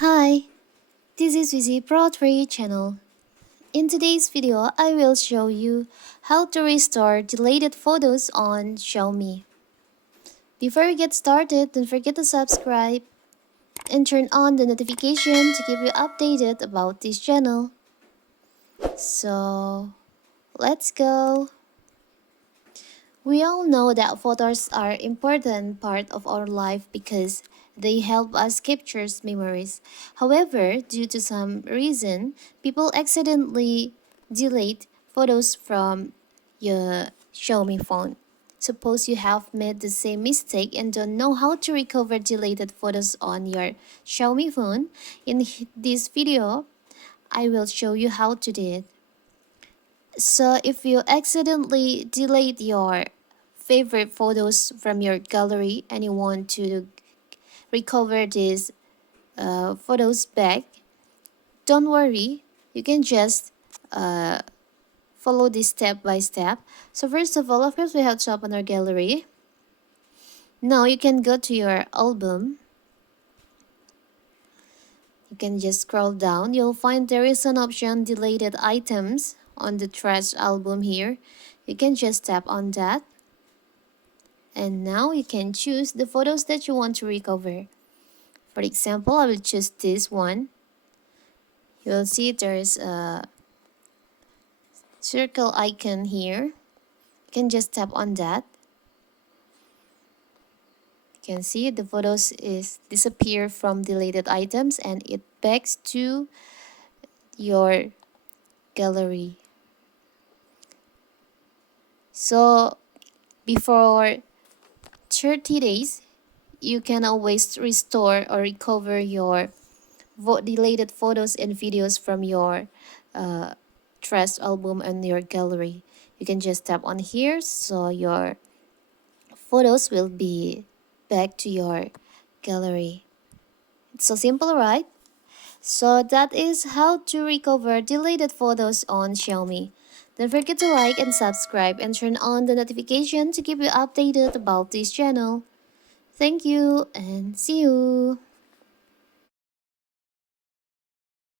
Hi, this is Vizi Pro3 channel. In today's video, I will show you how to restore deleted photos on Xiaomi. Before we get started, don't forget to subscribe and turn on the notification to keep you updated about this channel. So, let's go. We all know that photos are an important part of our life because they help us capture memories. However, due to some reason, people accidentally delete photos from your Xiaomi phone. Suppose you have made the same mistake and don't know how to recover deleted photos on your Xiaomi phone. In this video, I will show you how to do it. So if you accidentally delete your favorite photos from your gallery and you want to recover these photos back, don't worry, you can just follow this step by step. So first of all, of course, we have to open our gallery. Now you can go to your album. You can just scroll down. You'll find there is an option deleted items on the trash album here. You can just tap on that. And now you can choose the photos that you want to recover. For example, I will choose this one. You will see there is a circle icon here. You can just tap on that. You can see the photos is disappear from deleted items and it backs to your gallery. So before 30 days, you can always restore or recover your deleted photos and videos from your trash album and your gallery. You can just tap on here so your photos will be back to your gallery. It's so simple, right? So that is how to recover deleted photos on Xiaomi. Don't forget to like and subscribe and turn on the notification to keep you updated about this channel. Thank you and see you.